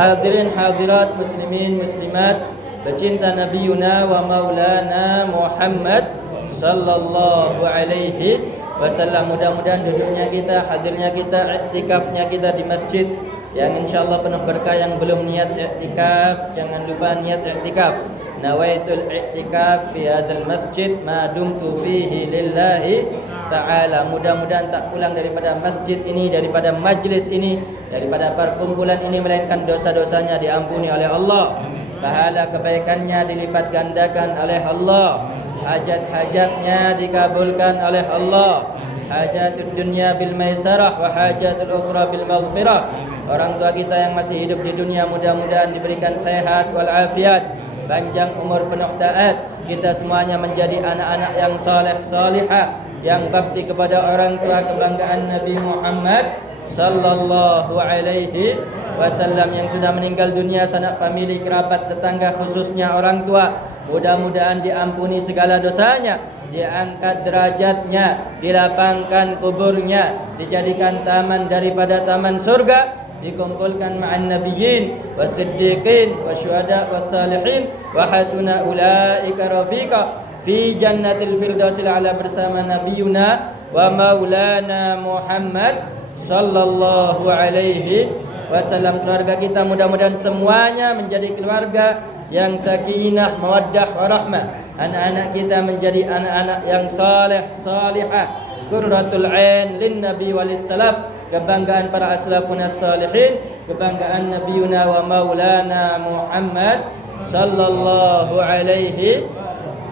Hadirin hadirat muslimin muslimat pecinta Nabiuna wa Maulana Muhammad sallallahu alaihi wasallam. Mudah-mudahan duduknya kita, hadirnya kita, iktikafnya kita di masjid yang insyaallah penuh berkah. Yang belum niat iktikaf, jangan lupa niat iktikaf. Nawaitul iktikaf fi hadzal masjid ma dumtu fihi lillahi ta'ala. Mudah-mudahan tak pulang daripada masjid ini, daripada majlis ini, daripada perkumpulan ini melainkan dosa-dosanya diampuni oleh Allah, pahala kebaikannya dilipat gandakan oleh Allah, hajat-hajatnya dikabulkan oleh Allah, hajatul dunya bil maisarah wa hajatul ukhra bil maghfirah. Orang tua kita yang masih hidup di dunia mudah-mudahan diberikan sehat wal afiat, panjang umur penuh taat. Kita semuanya menjadi anak-anak yang saleh salihah, yang bakti kepada orang tua, kebanggaan Nabi Muhammad sallallahu alaihi wasallam. Yang sudah meninggal dunia, sanak famili, kerabat, tetangga, khususnya orang tua, mudah-mudahan diampuni segala dosanya, diangkat derajatnya, dilapangkan kuburnya, dijadikan taman daripada taman surga, dikumpulkan ma'an nabiyyin wasiddiqin wasyuhada wassalihin wa hasuna ulaika rafiqa fi jannatil firdausil a'la bersama nabiyuna wa maulana Muhammad sallallahu alaihi wasallam. Keluarga kita mudah-mudahan semuanya menjadi keluarga yang sakinah, mawaddah, warahmah. Anak-anak kita menjadi anak-anak yang saleh, salihah, qurratul ain lin nabi walis salaf, kebanggaan para aslafun as-salihin, kebanggaan nabiyuna wa maulana Muhammad sallallahu alaihi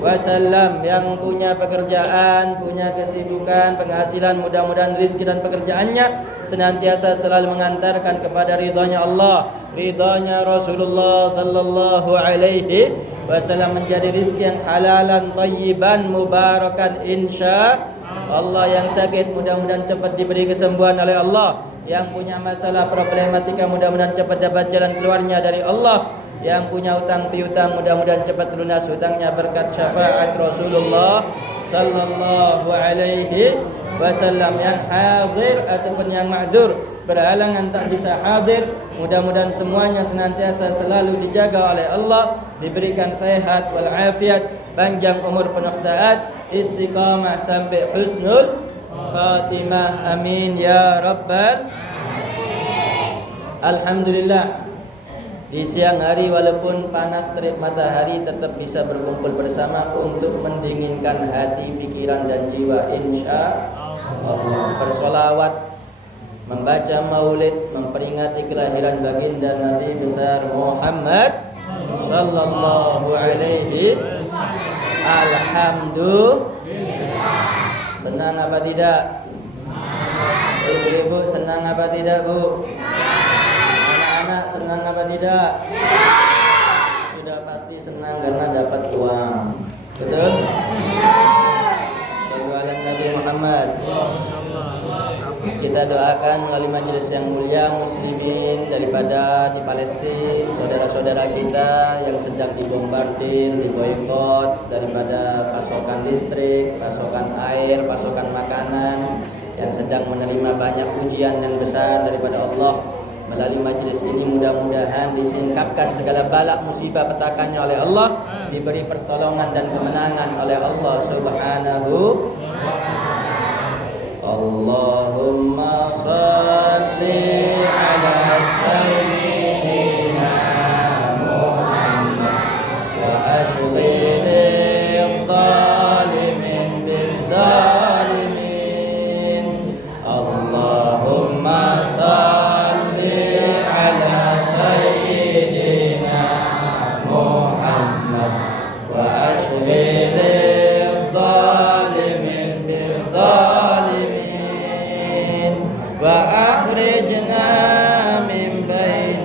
wasallam. Yang punya pekerjaan, punya kesibukan, penghasilan, mudah-mudahan rezeki dan pekerjaannya senantiasa selalu mengantarkan kepada ridhanya Allah, ridhanya Rasulullah sallallahu alaihi wasallam, menjadi rezeki yang halalan, thayyiban, mubarakan insya Allah. Yang sakit mudah-mudahan cepat diberi kesembuhan oleh Allah. Yang punya masalah problematika mudah-mudahan cepat dapat jalan keluarnya dari Allah. Yang punya hutang piutang mudah-mudahan cepat lunas hutangnya berkat syafaat Rasulullah sallallahu alaihi wasallam. Yang hadir ataupun yang ma'dzur, berhalangan tak bisa hadir, mudah-mudahan semuanya senantiasa selalu dijaga oleh Allah, diberikan sehat wal afiat, panjang umur penuh taat, istiqamah sampai husnul khatimah. Amin ya rabbal. Alhamdulillah, di siang hari walaupun panas terik matahari tetap bisa berkumpul bersama untuk mendinginkan hati, pikiran dan jiwa insya Allah. Bersolawat, membaca maulid, memperingati kelahiran baginda Nabi besar Muhammad sallallahu alaihi. Alhamdulillah. Senang apa tidak? Ibu-ibu senang apa tidak, Bu? Anak-anak senang apa tidak? Sudah pasti senang karena dapat uang. Betul? Sallu ala Nabi Muhammad. Kita doakan melalui majelis yang mulia muslimin daripada di Palestina, saudara-saudara kita yang sedang dibombardir, diboikot daripada pasokan listrik, pasokan air, pasokan makanan, yang sedang menerima banyak ujian yang besar daripada Allah. Melalui majelis ini mudah-mudahan disingkapkan segala balak musibah petakannya oleh Allah, diberi pertolongan dan kemenangan oleh Allah subhanahu wa ta'ala. Allahumma salli ala sayyidina Muhammad wa asghilil zalimin bil zalimin. Allahumma salli ala sayyidina Muhammad wa asghilil zalimin bil zalimin wa akhrijna min baini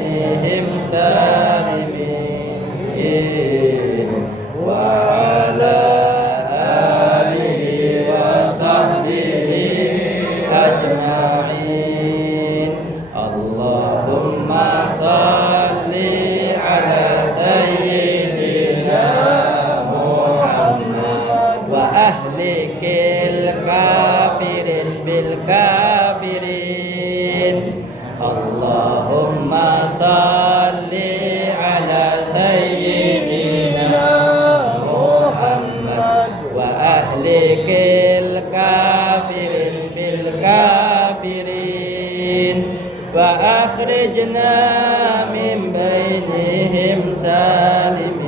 من بينهم سالمين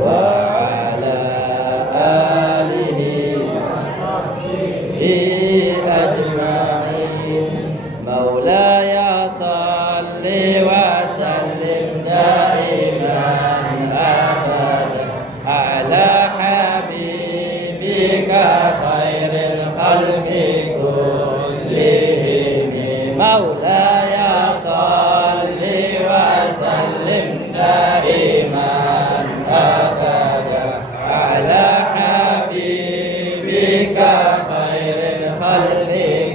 وعلى آله وصحبه أجمعين مولاي صل وسلم دائما أبدا على حبيبك خير الخلق كلهم مولاي صل وسلم دائما أبدا على حبيبك خير الخلق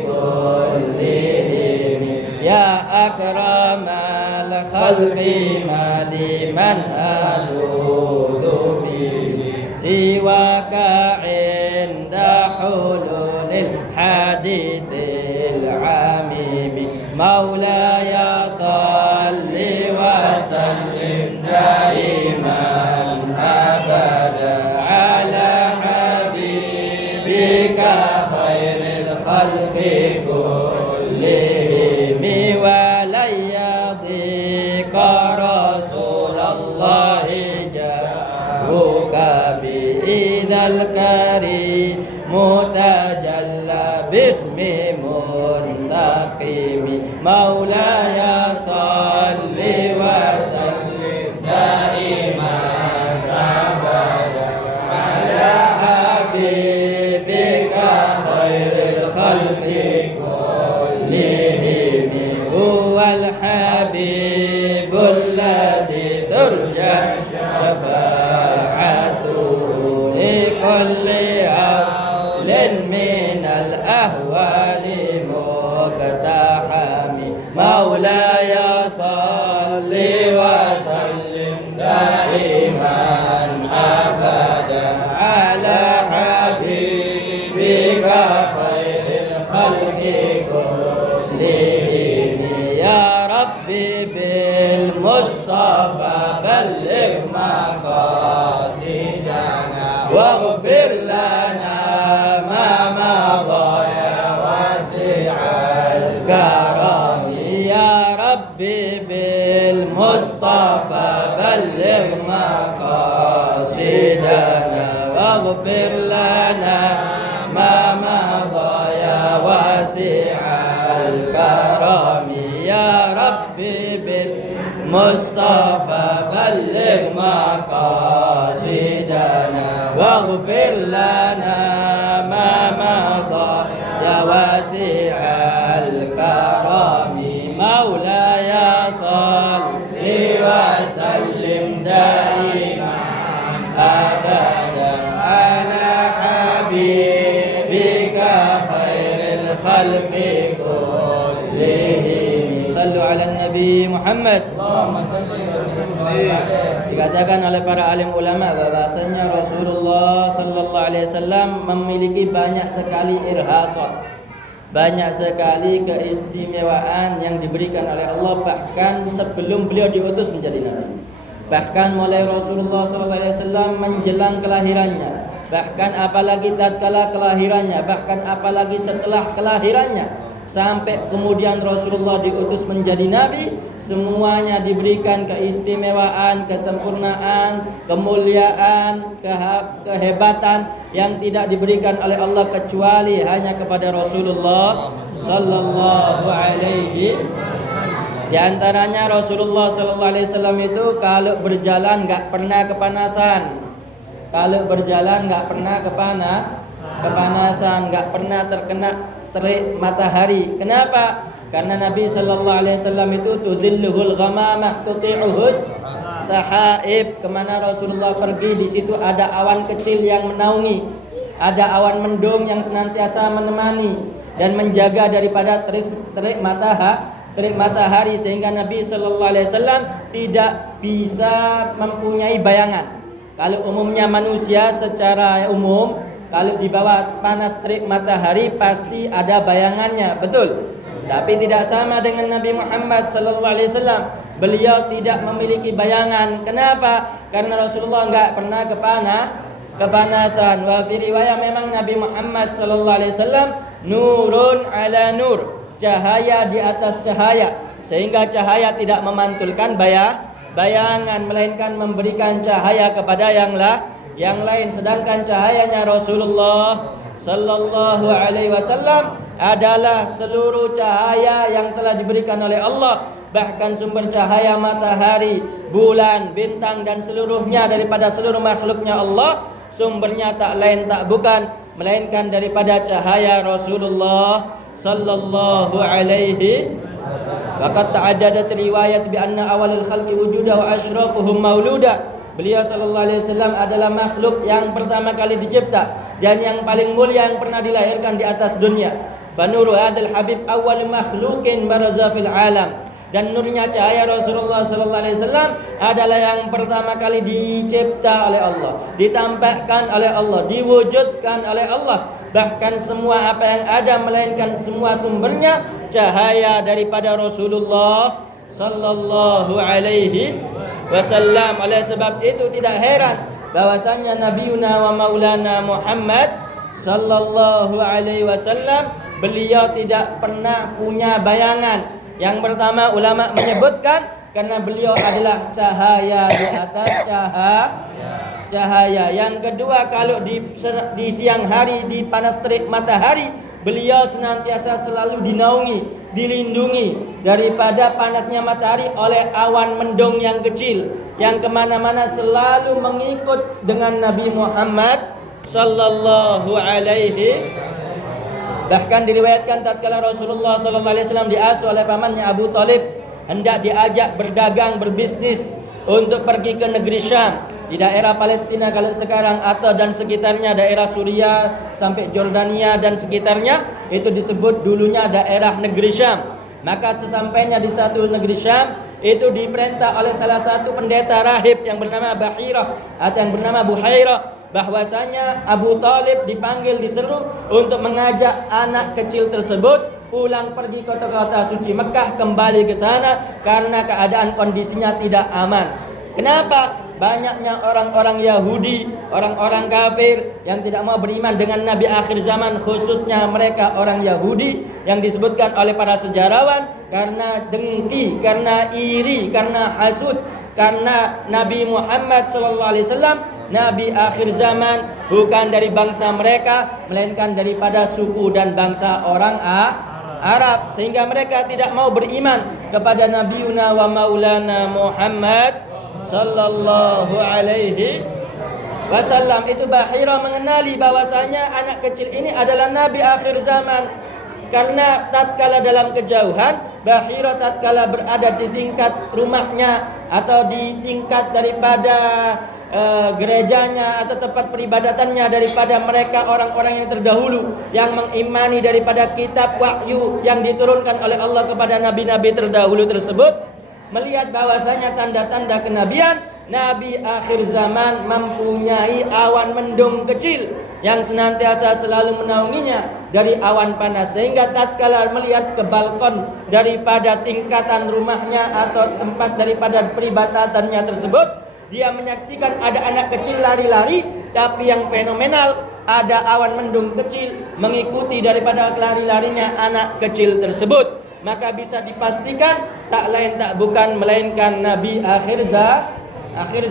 كلهم يا أكرم الخلق ما لمن ألوذ به سواك عند حلول الحديث العميم مولاي صل وسلم دائما أبدا على حبيبك خير الخلق كلهم ولن يضيق رسول الله جاءوك بإذا الكريم تجلى باسم منتقم مولاي صل وسلم دائما أبدا على حبيبك خير الخلق كلهم هو الحبيب الذي ترجى شفاعته لكل عول من الأهوال مقتحم مولاي صل وسلم دائما أبدا على حبيبك خير الخلق كلهم يا ربي بالمصطفى بلغ مقاصدنا واغفر لنا ما مضى يا واسع الكرم يا ربي بالمصطفى بلغ مقاصدنا واغفر لنا ما مضى يا واسع الكرم يا ربي بالمصطفى بلغ مقاصدنا واغفر لنا ما مضى يا واسع الكرم مولاي صل وسلم دائما أبدا على حبيبك خير الخلق كلهم صلوا على النبي محمد اللهم صل وسلم عليه. Dikatakan oleh para alim ulama bahwasanya Rasulullah sallallahu alaihi wasallam memiliki banyak sekali irhasat, banyak sekali keistimewaan yang diberikan oleh Allah bahkan sebelum beliau diutus menjadi nabi. Bahkan mulai Rasulullah sallallahu alaihi wasallam menjelang kelahirannya, bahkan apalagi tatkala kelahirannya, bahkan apalagi setelah kelahirannya, sampai kemudian Rasulullah diutus menjadi nabi, semuanya diberikan keistimewaan, kesempurnaan, kemuliaan, kehebatan yang tidak diberikan oleh Allah kecuali hanya kepada Rasulullah sallallahu alaihi. Di antaranya Rasulullah sallallahu alaihi wasallam itu kalau berjalan enggak pernah kepanasan. Kalau berjalan enggak pernah kepanasan, enggak pernah terkena terik matahari. Kenapa? Karena Nabi sallallahu alaihi wasallam itu tudhilluhul ghamamah tuti'uhus sahaib. Kemana Rasulullah pergi di situ ada awan kecil yang menaungi, ada awan mendung yang senantiasa menemani dan menjaga daripada terik matahari sehingga Nabi sallallahu alaihi wasallam tidak bisa mempunyai bayangan. Kalau umumnya manusia secara umum kalau di bawah panas terik matahari pasti ada bayangannya, betul. Tapi tidak sama dengan Nabi Muhammad sallallahu alaihi wasallam. Beliau tidak memiliki bayangan. Kenapa? Karena Rasulullah enggak pernah kepanasan. Wa fi riwayah memang Nabi Muhammad sallallahu alaihi wasallam nurun ala nur. cahaya di atas cahaya, sehingga cahaya tidak memantulkan bayangan, melainkan memberikan cahaya kepada yang lain. Sedangkan cahayanya Rasulullah sallallahu alaihi wasallam adalah seluruh cahaya yang telah diberikan oleh Allah. Bahkan sumber cahaya matahari, bulan, bintang dan seluruhnya daripada seluruh makhluknya Allah, sumbernya tak lain tak bukan melainkan daripada cahaya Rasulullah sallallahu alaihi. Waqad ta'addadat riwayat bi anna awalul khalqi wujuda wa ashrafuhum mauluda. Beliau sallallahu alaihi wasallam adalah makhluk yang pertama kali dicipta dan yang paling mulia yang pernah dilahirkan di atas dunia. Fanuru hadzal habib awwal makhluqin baraza fil alam. Dan nurnya cahaya Rasulullah sallallahu alaihi wasallam adalah yang pertama kali dicipta oleh Allah, ditampakkan oleh Allah, diwujudkan oleh Allah. Bahkan semua apa yang ada melainkan semua sumbernya cahaya daripada Rasulullah sallallahu alaihi wasallam. Oleh sebab itu tidak heran bahwasanya Nabiuna wa Maulana Muhammad sallallahu alaihi wasallam, beliau tidak pernah punya bayangan. Yang pertama ulama menyebutkan karena beliau adalah cahaya di atas cahaya. Yang kedua, kalau di siang hari di panas terik matahari, beliau senantiasa selalu dinaungi, dilindungi daripada panasnya matahari oleh awan mendung yang kecil yang kemana-mana selalu mengikut dengan Nabi Muhammad sallallahu alaihi. Bahkan diriwayatkan tatkala Rasulullah sallallahu alaihi wasallam diasuh oleh pamannya Abu Talib hendak diajak berdagang, berbisnis untuk pergi ke negeri Syam, di daerah Palestina kalau sekarang atau dan sekitarnya, daerah Suriah sampai Jordania dan sekitarnya, itu disebut dulunya daerah negeri Syam. Maka sesampainya di satu negeri Syam, itu diperintah oleh salah satu pendeta rahib yang bernama Bahirah atau yang bernama Buhairah, bahwasanya Abu Talib dipanggil, diseru untuk mengajak anak kecil tersebut pulang pergi ke kota suci Mekah, kembali ke sana karena keadaan kondisinya tidak aman. Kenapa? Banyaknya orang-orang Yahudi, orang-orang kafir yang tidak mau beriman dengan Nabi akhir zaman, khususnya mereka orang Yahudi yang disebutkan oleh para sejarawan karena dengki, karena iri, karena hasud, karena Nabi Muhammad SAW Nabi akhir zaman bukan dari bangsa mereka, melainkan daripada suku dan bangsa orang Arab, sehingga mereka tidak mau beriman kepada Nabiuna wa Maulana Muhammad sallallahu alaihi wasallam. Itu Bahira mengenali bahwasanya anak kecil ini adalah Nabi akhir zaman. Karena tatkala dalam kejauhan, Bahira tatkala berada di tingkat rumahnya atau di tingkat daripada gerejanya atau tempat peribadatannya daripada mereka orang-orang yang terdahulu yang mengimani daripada kitab wahyu yang diturunkan oleh Allah kepada nabi-nabi terdahulu tersebut, melihat bahwasanya tanda-tanda kenabian Nabi akhir zaman mempunyai awan mendung kecil yang senantiasa selalu menaunginya dari awan panas, sehingga tatkala melihat ke balkon daripada tingkatan rumahnya atau tempat daripada peribadatannya tersebut, dia menyaksikan ada anak kecil lari-lari, tapi yang fenomenal ada awan mendung kecil mengikuti daripada lari-larinya anak kecil tersebut. Maka bisa dipastikan tak lain tak bukan melainkan Nabi akhir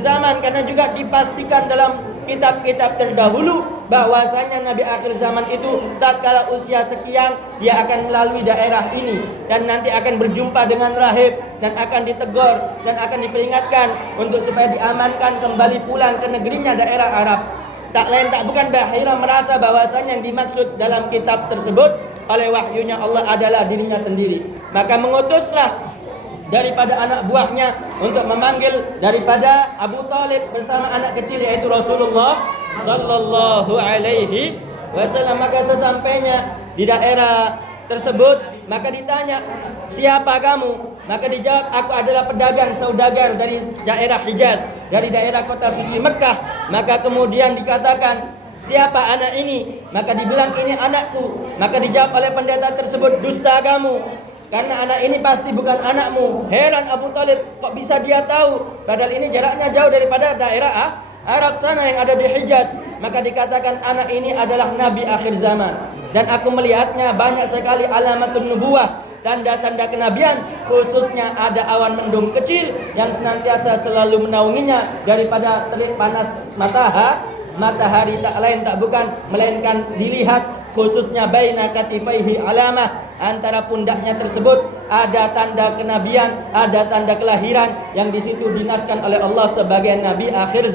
zaman, karena juga dipastikan dalam kitab-kitab terdahulu bahwasanya Nabi akhir zaman itu tatkala usia sekian dia akan melalui daerah ini dan nanti akan berjumpa dengan rahib dan akan ditegur dan akan diperingatkan untuk supaya diamankan kembali pulang ke negerinya daerah Arab. Tak lain tak bukan Bahira merasa bahwasanya yang dimaksud dalam kitab tersebut oleh wahyunya Allah adalah dirinya sendiri. Maka mengutuslah daripada anak buahnya untuk memanggil daripada Abu Talib bersama anak kecil yaitu Rasulullah sallallahu alaihi wasallam. Maka sesampainya di daerah tersebut, maka ditanya, siapa kamu? Maka dijawab, aku adalah pedagang saudagar dari daerah Hijaz, dari daerah kota suci Mekah. Maka kemudian dikatakan, siapa anak ini? Maka dibilang, ini anakku. Maka dijawab oleh pendeta tersebut, dusta kamu, karena anak ini pasti bukan anakmu. Heran Abu Talib, kok bisa dia tahu? Padahal ini jaraknya jauh daripada daerah Arab sana yang ada di Hijaz. Maka dikatakan anak ini adalah Nabi akhir zaman. dan aku melihatnya banyak sekali alamatun nubuwah, tanda-tanda kenabian, khususnya ada awan mendung kecil yang senantiasa selalu menaunginya daripada terik panas matahari tak lain tak bukan melainkan dilihat khususnya baina katifaihi alamah, antara pundaknya tersebut ada tanda kenabian, ada tanda kelahiran yang di situ dinaskan oleh Allah sebagai nabi akhir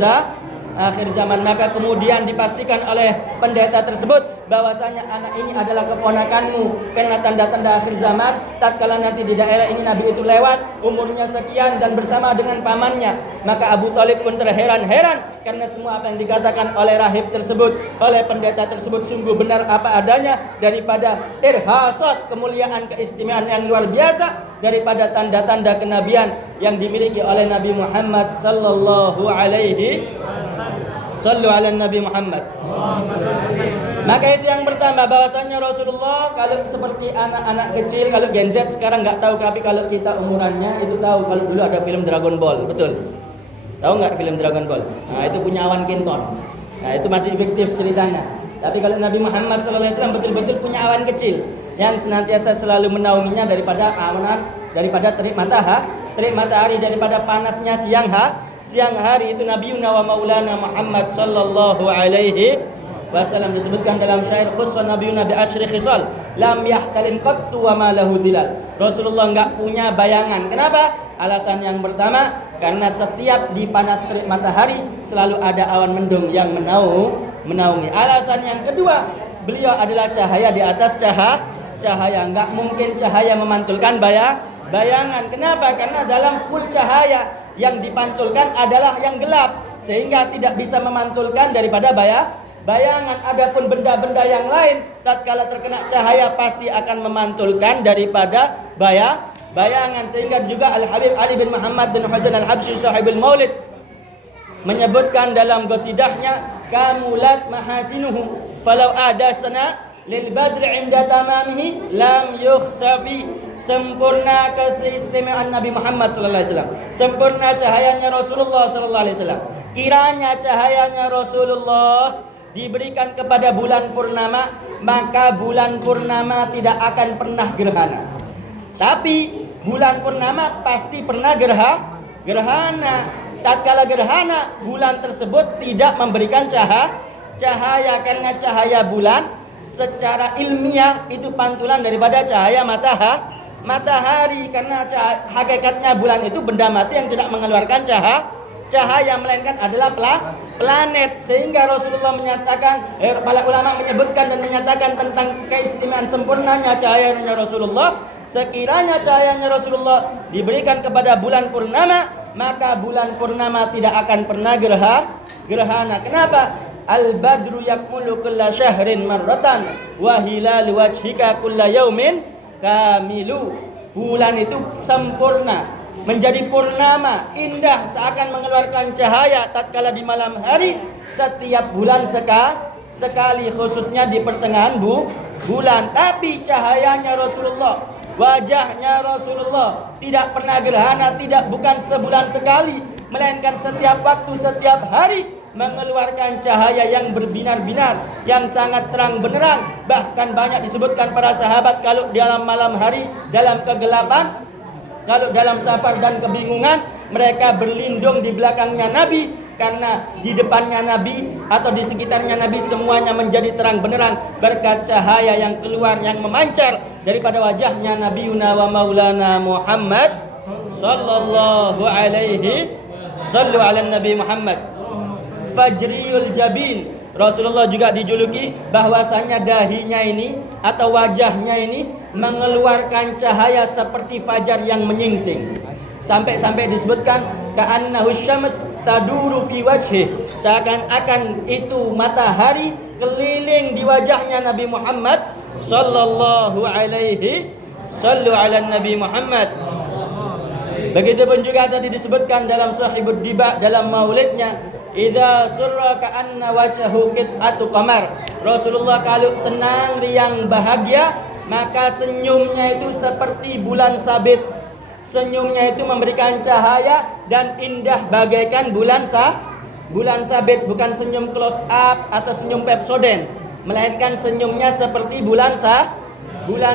zaman. Maka kemudian dipastikan oleh pendeta tersebut bahwasanya anak ini adalah keponakanmu, karena tanda-tanda akhir zaman tatkala nanti di daerah ini nabi itu lewat umurnya sekian dan bersama dengan pamannya. Maka Abu Thalib pun terheran-heran karena semua apa yang dikatakan oleh rahib tersebut, oleh pendeta tersebut sungguh benar apa adanya, daripada irhasat kemuliaan keistimewaan yang luar biasa, daripada tanda-tanda kenabian yang dimiliki oleh Nabi Muhammad sallallahu alaihi sallu ala Nabi Muhammad. Maka itu yang pertama, bahwasanya Rasulullah kalau seperti anak-anak kecil, kalau Gen Z sekarang nggak tahu, tapi kalau kita umurannya itu tahu. Kalau dulu ada film Dragon Ball, betul? Tahu nggak film Dragon Ball? Nah itu punya Awan Kinton. Nah itu masih fiktif ceritanya. Tapi kalau Nabi Muhammad SAW betul-betul punya awan kecil yang senantiasa selalu menaunginya daripada awanan, daripada terik matahari, daripada panasnya siang hari. Itu Nabiuna wa Maulana Muhammad sallallahu alaihi wasallam. Disebutkan dalam syair khusus Nabiuna bi asyri khisal lam yahtalim qattu wa ma lahu dilal. Rasulullah enggak punya bayangan. Kenapa? Alasan yang pertama, karena setiap di panas terik matahari selalu ada awan mendung yang menaungi. Alasan yang kedua, beliau adalah cahaya di atas cahaya. Enggak mungkin cahaya memantulkan bayangan. Kenapa? Karena dalam full cahaya yang dipantulkan adalah yang gelap, sehingga tidak bisa memantulkan daripada bayangan. Adapun benda-benda yang lain tatkala terkena cahaya pasti akan memantulkan daripada bayangan. Sehingga juga Al-Habib Ali bin Muhammad bin Husain Al-Habsyi sahibul Maulid menyebutkan dalam qasidahnya, kamulat mahasinuhu falau adasana lil badri inda tamamihi lam yukhsafi. Sempurna keistimewaan Nabi Muhammad sallallahu alaihi wasallam, sempurna cahayanya Rasulullah sallallahu alaihi wasallam. Kiranya cahayanya Rasulullah diberikan kepada bulan purnama, maka bulan purnama tidak akan pernah gerhana. Tapi bulan purnama pasti pernah gerhana. Tatkala gerhana, bulan tersebut tidak memberikan cahaya karena cahaya bulan secara ilmiah itu pantulan daripada cahaya matahari, karena hakikatnya bulan itu benda mati yang tidak mengeluarkan cahaya melainkan adalah planet. Sehingga Rasulullah menyatakan, para ulama menyebutkan dan menyatakan tentang keistimewaan sempurnanya cahayanya Rasulullah. Sekiranya cahayanya Rasulullah diberikan kepada bulan purnama, maka bulan purnama tidak akan pernah gerhana. Kenapa? Al-badru yakmulu kulla syahrin marratan wa hilalu wajhika kulla yaumin kamilu. Bulan itu sempurna, menjadi purnama, indah, seakan mengeluarkan cahaya tatkala di malam hari setiap bulan sekali, khususnya di pertengahan bulan. Tapi cahayanya Rasulullah, wajahnya Rasulullah tidak pernah gerhana, bukan sebulan sekali, melainkan setiap waktu, setiap hari mengeluarkan cahaya yang berbinar-binar, yang sangat terang benderang. Bahkan banyak disebutkan para sahabat kalau dalam malam hari, dalam kegelapan, kalau dalam safar dan kebingungan, mereka berlindung di belakangnya Nabi, karena di depannya Nabi atau di sekitarnya Nabi semuanya menjadi terang benderang berkat cahaya yang keluar, yang memancar daripada wajahnya Nabiuna wa Maulana Muhammad sallallahu alaihi sallu ala Nabi Muhammad. Fajriyul Jabin, Rasulullah juga dijuluki bahwasanya dahinya ini atau wajahnya ini mengeluarkan cahaya seperti fajar yang menyingsing. Sampai disebutkan ka'annahu syams taduru fi wajhi, seakan-akan itu matahari keliling di wajahnya Nabi Muhammad sallallahu alaihi sallu ala Nabi Muhammad. Begitupun juga tadi disebutkan dalam Sahibud Diba dalam maulidnya, idza surra ka'anna wajhahu qit'atu qamar. Rasulullah kalau senang, riang, bahagia, maka senyumnya itu seperti bulan sabit. Senyumnya itu memberikan cahaya dan indah bagaikan bulan sabit, bukan senyum close up atau senyum Pepsodent. melainkan senyumnya seperti bulan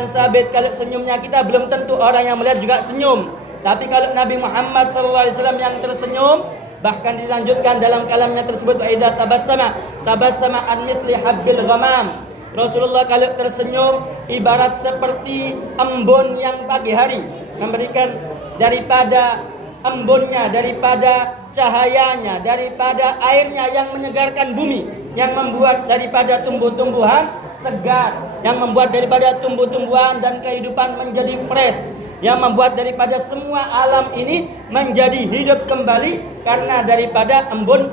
sabit. Kalau senyumnya kita belum tentu orang yang melihat juga senyum. Tapi kalau Nabi Muhammad SAW yang tersenyum, bahkan dilanjutkan dalam kalamnya tersebut, wa idza tabassama an mithli habbil ghamam. Rasulullah kalau tersenyum ibarat seperti embun yang pagi hari, memberikan daripada embunnya, daripada cahayanya, daripada airnya yang menyegarkan bumi, yang membuat daripada tumbuh-tumbuhan segar, yang membuat daripada tumbuh-tumbuhan dan kehidupan menjadi fresh, yang membuat daripada semua alam ini menjadi hidup kembali karena daripada embun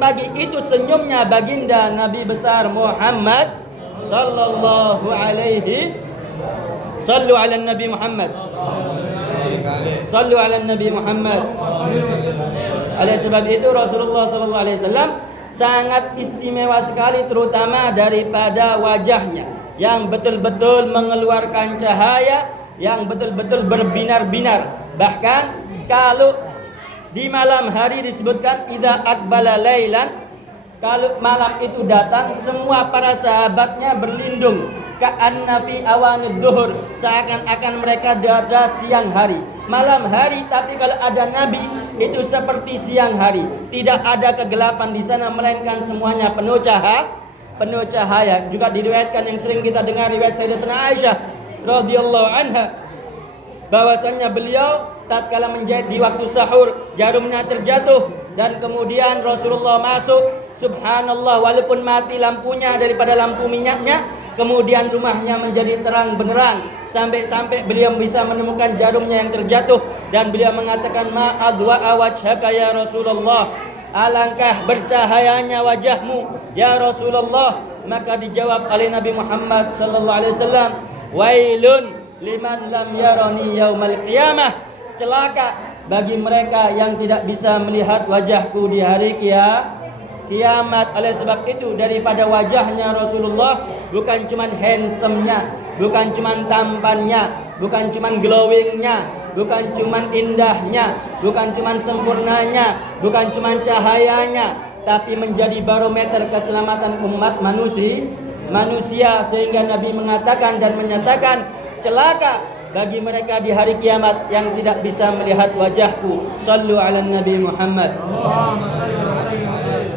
pagi. Itu senyumnya baginda Nabi besar Muhammad sallallahu alaihi. Sallu ala Nabi Muhammad. Sallu ala Nabi Muhammad. Oleh sebab itu Rasulullah sallallahu alaihi wasallam sangat istimewa sekali, terutama daripada wajahnya yang betul-betul mengeluarkan cahaya, yang betul-betul berbinar-binar. Bahkan kalau di malam hari disebutkan idza aqbala lailan, kalau malam itu datang semua para sahabatnya berlindung ka'anna fi awanid dhuhur, seakan-akan mereka ada siang hari, malam hari. Tapi kalau ada Nabi itu seperti siang hari, tidak ada kegelapan di sana, melainkan semuanya penuh cahaya. Juga diriwayatkan yang sering kita dengar riwayat Sayyidatina Aisyah radhiyallahu anha, bahwasannya beliau tatkala menjahit di waktu sahur, jarumnya terjatuh dan kemudian Rasulullah masuk, subhanallah, walaupun mati lampunya daripada lampu minyaknya, kemudian rumahnya menjadi terang benderang, sampai beliau bisa menemukan jarumnya yang terjatuh, dan beliau mengatakan ma adwa'a wajhaka ya Rasulullah, alangkah bercahayanya wajahmu ya Rasulullah. Maka dijawab oleh Nabi Muhammad sallallahu alaihi wasallam, wailun liman lam yarani yaumal qiyamah, celaka bagi mereka yang tidak bisa melihat wajahku di hari kiamat. Oleh sebab itu daripada wajahnya Rasulullah bukan cuman handsome-nya, bukan cuman tampannya, bukan cuman glowing-nya, bukan cuman indahnya, bukan cuman sempurnanya, bukan cuman cahayanya, tapi menjadi barometer keselamatan umat manusia. Sehingga Nabi mengatakan dan menyatakan, celaka bagi mereka di hari kiamat yang tidak bisa melihat wajahku. Sallu ala Nabi Muhammad.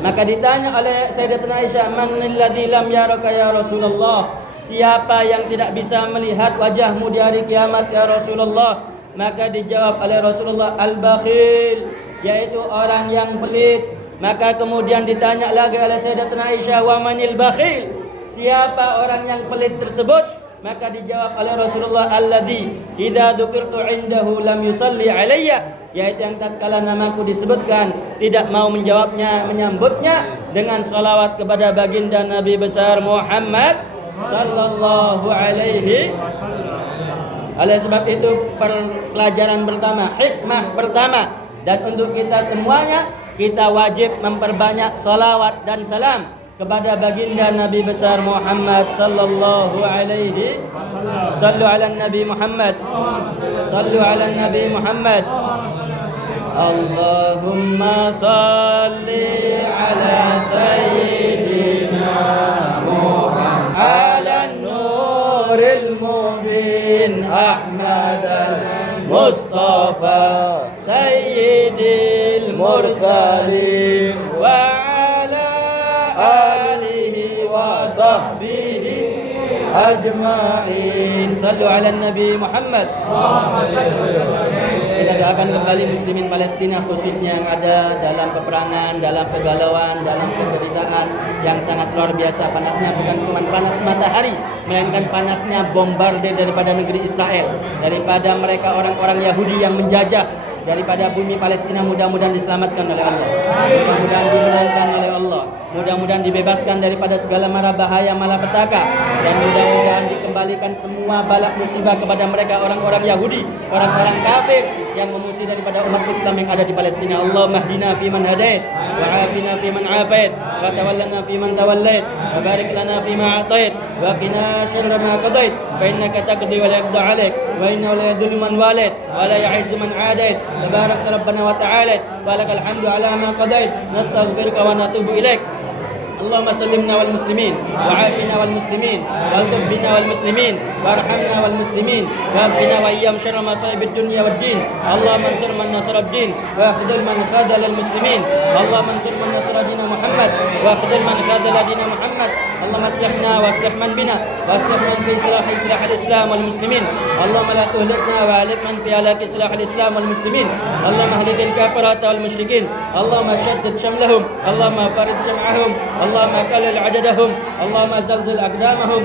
Maka ditanya oleh Sayyidatina Aisyah, man alladzi lam yaraka ya Rasulullah, siapa yang tidak bisa melihat wajahmu di hari kiamat ya Rasulullah? Maka dijawab oleh Rasulullah, al-bakhil, yaitu orang yang pelit. Maka kemudian ditanya lagi oleh Sayyidatina Aisyah, wa manil bakhil, siapa orang yang pelit tersebut? Maka dijawab oleh Rasulullah, alladzi idza dzukirtu indahu lam yusalli alayya, yaitu yang tatkala namaku disebutkan tidak mau menyambutnya dengan salawat kepada baginda Nabi besar Muhammad sallallahu alaihi. Oleh sebab itu pelajaran pertama, hikmah pertama, dan untuk kita semuanya, kita wajib memperbanyak salawat dan salam kepada baginda Nabi besar Muhammad sallallahu alaihi. Sallu ala Nabi Muhammad. Sallu ala Nabi Muhammad. Allahumma salli ala sayyidina Muhammad ala nuril mubin Ahmad al-Mustafa sayyidil mursalin wa alihi wa sahbihi ajma'in. Sallu ala Nabi Muhammad. Kita doakan kembali muslimin Palestina khususnya yang ada dalam peperangan, dalam kegalauan, dalam penderitaan yang sangat luar biasa panasnya. Bukan cuma panas matahari, melainkan panasnya bombardir daripada negeri Israel, daripada mereka orang-orang Yahudi yang menjajah daripada bumi Palestina. Mudah-mudahan diselamatkan oleh Allah, mudah-mudahan dimenangkan oleh Allah, mudah-mudahan dibebaskan daripada segala mara bahaya malapetaka, dan mudah-mudahan dikembalikan semua balak musibah kepada mereka orang-orang Yahudi, orang-orang kafir yang memusuhi daripada umat Islam yang ada di Palestina. Allahumma hdina fi man hadait, wa afina fi man afait, wa tawallana fi man tawallait, wa barik lana fi ma atait, wa qina syarra ma qadait, fa innaka taqdi wa la yuqda alaik, wa innahu la yadhillu man walait, wa la yu'izzu man adait. Tabarak Rabbana wa ta'ala, wa lakal hamdu ala ma qadait, nastaghfiruka wa natubu ilaik. اللهم سلمنا والمسلمين وعافنا والمسلمين والطف بنا والمسلمين وارحمنا والمسلمين واكفنا وايام شر مصائب الدنيا والدين. اللهم انصر من نصر الدين واخذل من خذل المسلمين. اللهم انصر من نصر دين محمد واخذل من خذل دين محمد. اللهم اصلحنا واصلح من بنا واصلح من في اصلاح الاسلام والمسلمين. اللهم لا تهلكنا واهلك من في هلاك اصلاح الاسلام والمسلمين. اللهم اهلك الكافرة والمشركين. اللهم شدد شملهم. اللهم فرد جمعهم. اللهم كلل عددهم. اللهم زلزل اقدامهم.